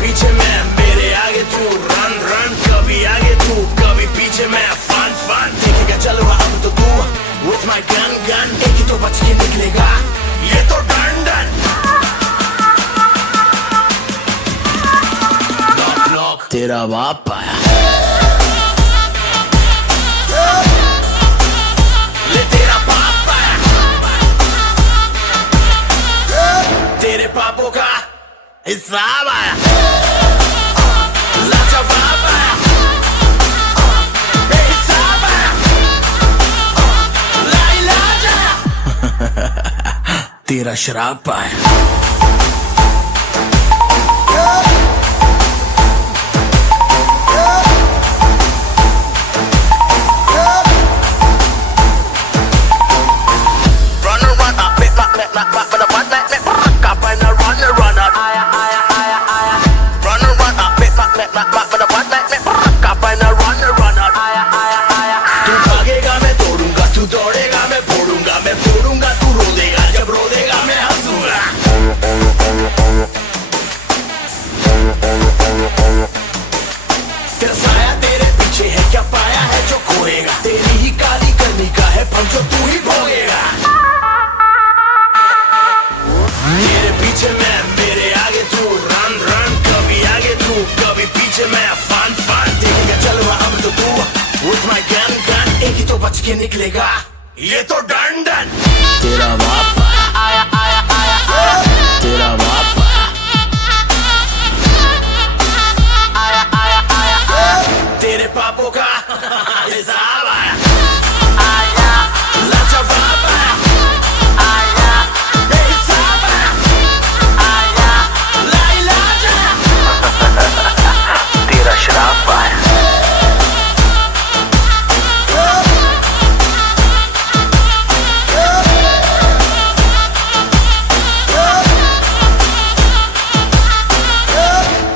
पीछे मैं, मेरे आगे तू, रन रन, कभी आगे तू, कभी पीछे मैं, फन फन, देखेगा चलो अब तो तू, with my gun gun, एक ही तो बच के निकलेगा, ये तो डन डन। लॉक लॉक तेरा बाप आया, ले तेरा बाप आया, तेरे पापों का हिसाब आया, लाजवाब आया, बेहिसाब आया, लाइलाज आया, तेरा शराब आया। तेरा साया तेरे पीछे है, क्या पाया है जो खोएगा, तेरी ही काली करनी का है फल जो तू ही भोगेगा। तेरे पीछे मैं, मेरे आगे तू, रन रन, कभी आगे तू, कभी पीछे मैं, फन फन, देखेगा चलो अब तो तू, with my gun gun, एक ही तो बच के निकलेगा, ये तो डन डन। तेरा बाप आया आया आया आया, तेरा बाप तेरे पापों का हिसाब आया, आया लाजवाब आया, आया बेहिसाब आया, आया लाइलाज आया, तेरा शराब आया।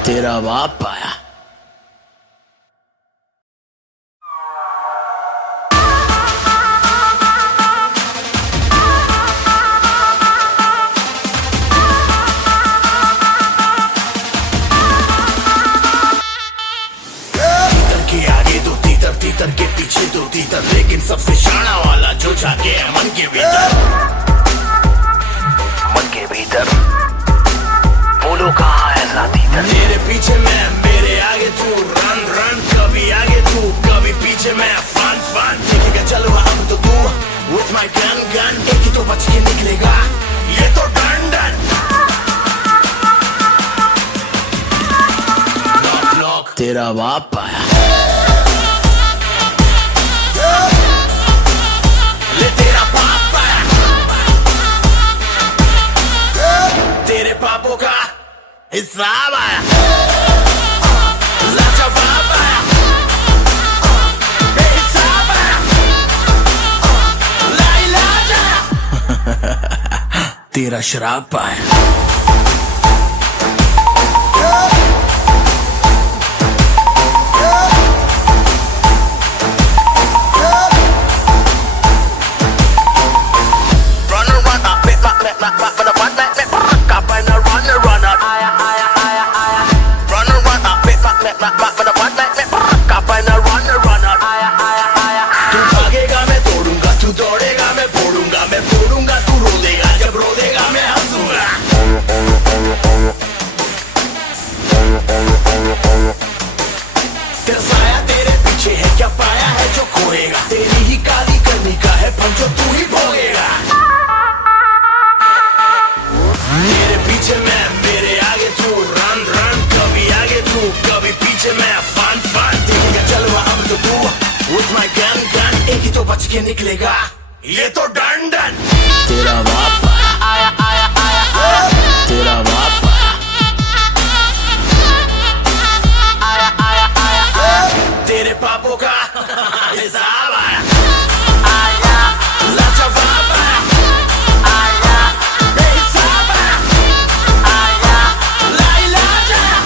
तेरा बाप आया। तीतर के पीछे दो तीतर, लेकिन सबसे शाना वाला जो जाके है मन के भीतर, मन के भीतर, बोलो कहाँ है तीतर। तेरे पीछे मैं, मेरे आगे तू, रन रन, कभी आगे तू, कभी पीछे मैं, फन फन, देखेगा चलो अब तो तू, with my gun gun, एक ही तो बच के निकलेगा, ये तो डन डन। लॉक लॉक तेरा बाप आया, ले तेरा पाप आया, तेरे पापों का हिसाब आया, लाजवाब आया, बेहिसाब आया, लाइलाज आया, तेरा शराब आया। तू भागेगा मैं तोड़ूंगा, तू दौड़ेगा मैं फोड़ूंगा तू रो देगा, जब रो देगा मैं हंसूंगा। तेरा साया तेरे पीछे है, क्या पाया है जो खोएगा, तेरी ही काली करनी का है फल जो तू ही भोगेगा। तेरे पीछे मैं, मेरे आगे तू, रन रन, कभी आगे तू, कभी पीछे मैं, फन फन, देखेगा चलो अब तो तू, with my gun gun, एक ही तो बच के निकलेगा, ये तो डन डन। तेरा बाप आया आया आया आया, तेरा बाप आया आया आया आया, तेरे पापों का हिसाब आया, आया लाजवाब आया, आया बेहिसाब आया, आया लाइलाज आया,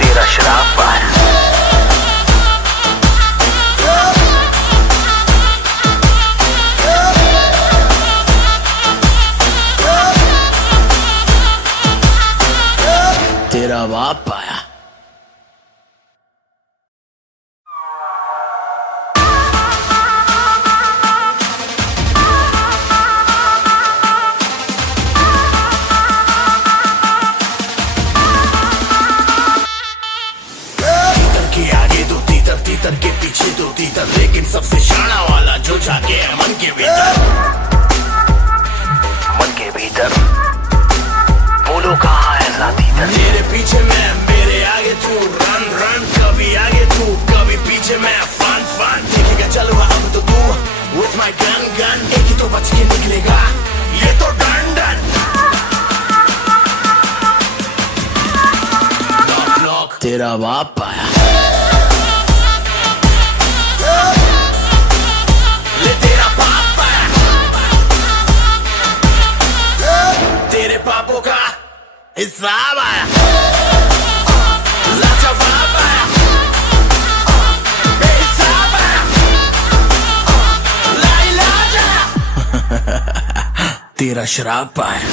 तेरा शराब आया। तेरा बाप आया। तीतर के पीछे दो तीतर, लेकिन सबसे शाना वाला जो जाके है मन के भीतर। मन के भीतर बोलो कहाँ है तीतर। तेरे पीछे मैं, मेरे आगे तू, रन रन, कभी आगे तू कभी पीछे मैं, फन फन। देखेगा चलो अब तो तू with my gun gun, एक ही तो बच के निकलेगा ये तो डन डन। लॉक लॉक तेरा बाप आया। तेरे पापों का हिसाब आया, लाजवाब आया, बेहिसाब आया, लाइलाज आया। तेरा शराब आया।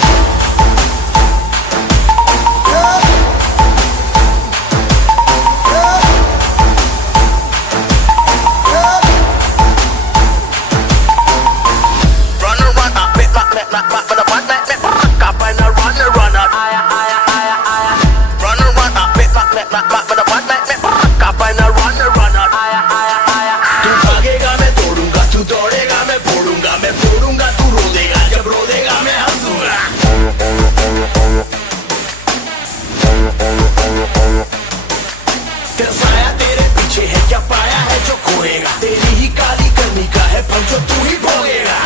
तेरा साया तेरे पीछे है, क्या पाया है जो खोएगा, तेरी ही काली करनी का है फल जो तू ही भोगेगा।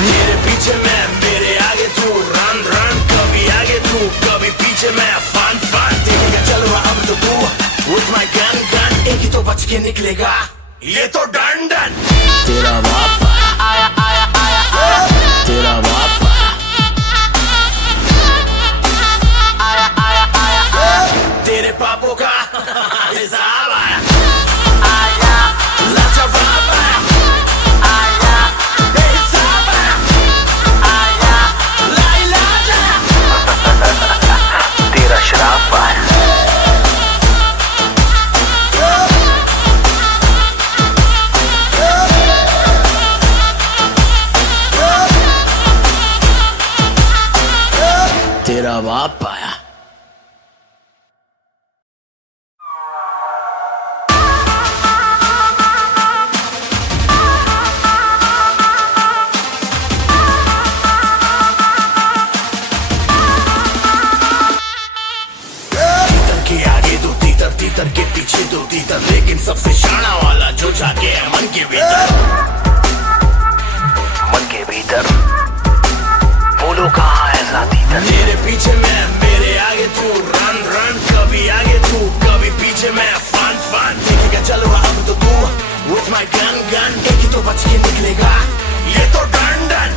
तेरे पीछे मैं, मेरे आगे तू, रन रन, कभी आगे तू कभी पीछे मैं, फन फन। देखेगा चलो अब तो तू with my gun gun, एक ही तो बच के निकलेगा ये तो डन डन। तेरा बाप आया आया आया आया, तेरा बाप तेरे पापों का हिसाब आया, आया, लाजवाब आया, आया, बेहिसाब आया, आया, लाइलाज आया। तेरा शराब आया। तेरा बाप आया। तीतर के पीछे दो तीतर, लेकिन सबसे शाना वाला जो जाके है मन के भीतर। मन के भीतर बोलो कहाँ है तीतर। तेरे पीछे मैं, मेरे आगे तू, रन रन, कभी आगे तू कभी पीछे मैं, फन फन। देखेगा चलो अब तो तू with my gun gun, एक ही तो बच के निकलेगा ये तो डन डन।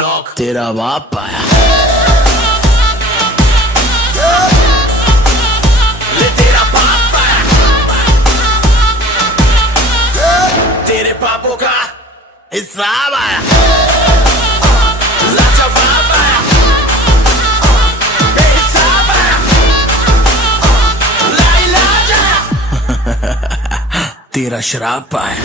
लॉक लॉक तेरा बाप आया। तेरे पापों का हिसाब आया, लाजवाब आया, बेहिसाब आया, लाइलाज आया। तेरा शराब आया।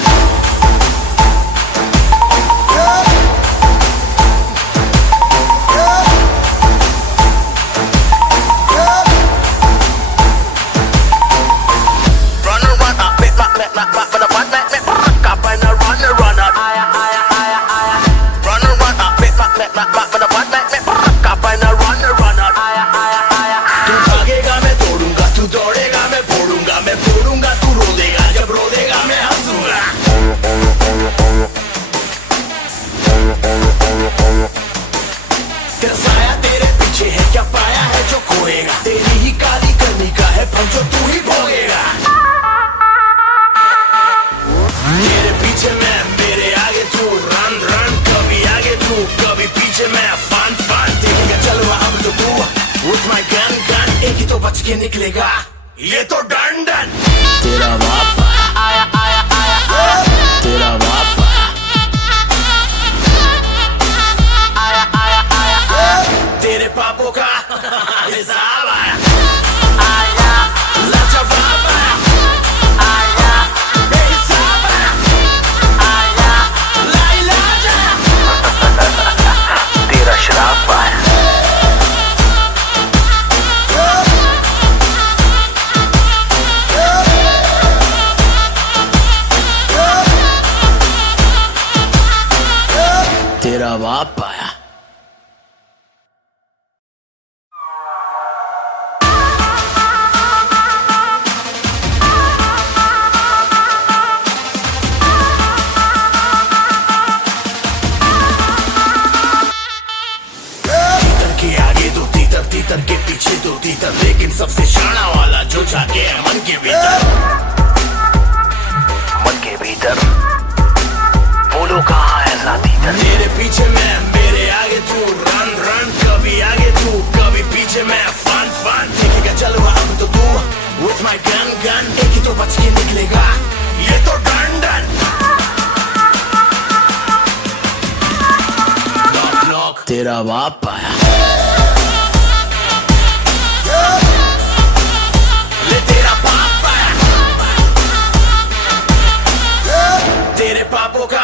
तेरा साया तेरे पीछे है, क्या पाया है जो खोएगा, तेरी ही काली करनी का है फल जो तू ही भोगेगा। तेरे पीछे मैं, मेरे आगे तू, रन रन, कभी आगे तू कभी पीछे मैं, फन फन। देखेगा चलो अब तो तू with my gun gun, एक ही तो बच के निकलेगा ये तो डन डन। तेरा बाप आया आया आया आया, तेरा बाप आया। तेरा बाप आया। तीतर के पीछे दो तीतर, लेकिन सबसे शाना वाला जो जाके है मन के भीतर। मन के भीतर बोलो कहाँ है तीतर। मेरे पीछे मैं, मेरे आगे तू, रन रन, कभी आगे तू कभी पीछे मैं, फन फन देखेगा चलवा अब तो तू, with my gun gun एक ही तो बच के निकलेगा, ये तो डन डन। लॉक लॉक तेरा बाप आया। तेरे पापों का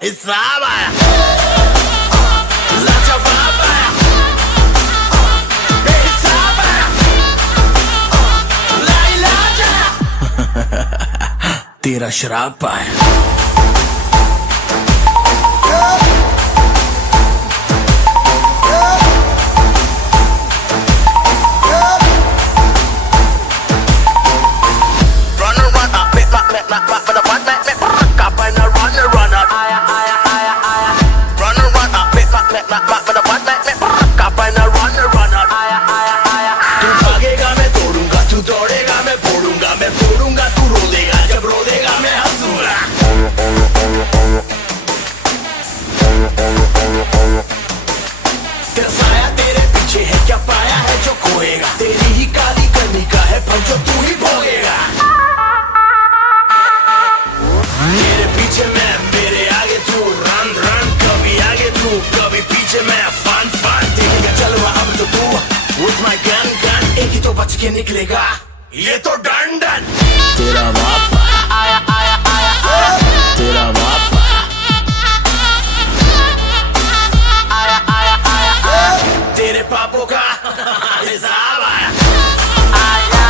हिसाब आया, लाजवाब आया, बेहिसाब आया, लाइलाज आया। तेरा शराब आया। तेरा साया तेरे पीछे है, क्या पाया है जो खोएगा, तेरी ही काली करनी का है फल जो तू ही भोगेगा। मेरे पीछे मैं, मेरे आगे तू, रन रन, कभी आगे तू कभी पीछे मैं, फन फन देखेगा चलवा अब तो तू, with my gun gun एक ही तो बच के निकलेगा, ये तो डन डन। तेरा बाप आया आया आया आया, तेरा बाप तेरे पापों का हिसाब आया, आया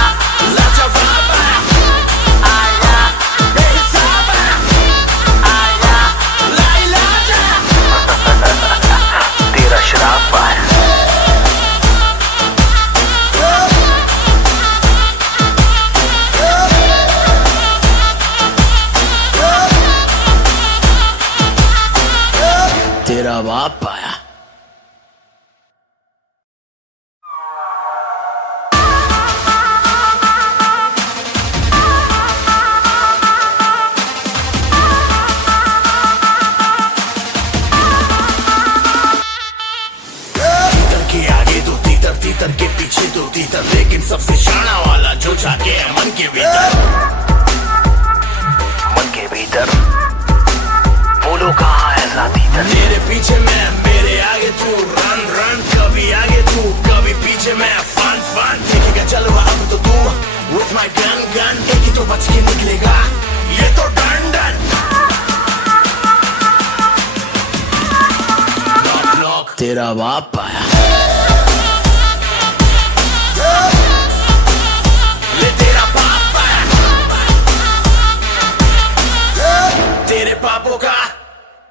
लाजवाब आया, आया बेहिसाब आया, आया लाइलाज आया। तेरा शराब आया। तेरा बाप आया। तीतर के पीछे दो तीतर, लेकिन सबसे शाना वाला जो जाके है मन के भीतर। मन के भीतर बोलो कहाँ है तीतर। मेरे पीछे मैं, मेरे आगे तू, रन रन, कभी आगे तू कभी पीछे मैं, फन फन देखेगा चलवा अब तो तू, with my gun gun एक ही तो बच के निकलेगा, ये तो डन डन। लॉक लॉक तेरा बाप आया। तेरे पापों का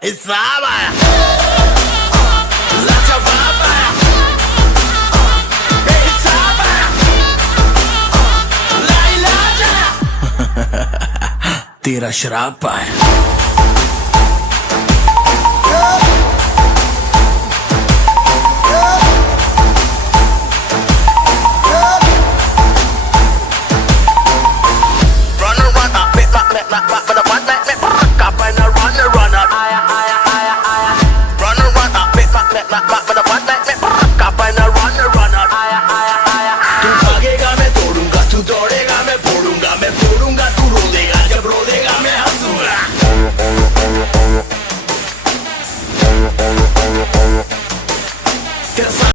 हिसाब आया, लाजवाब आया, बेहिसाब आया, लाइलाज आया। तेरा शराब आया।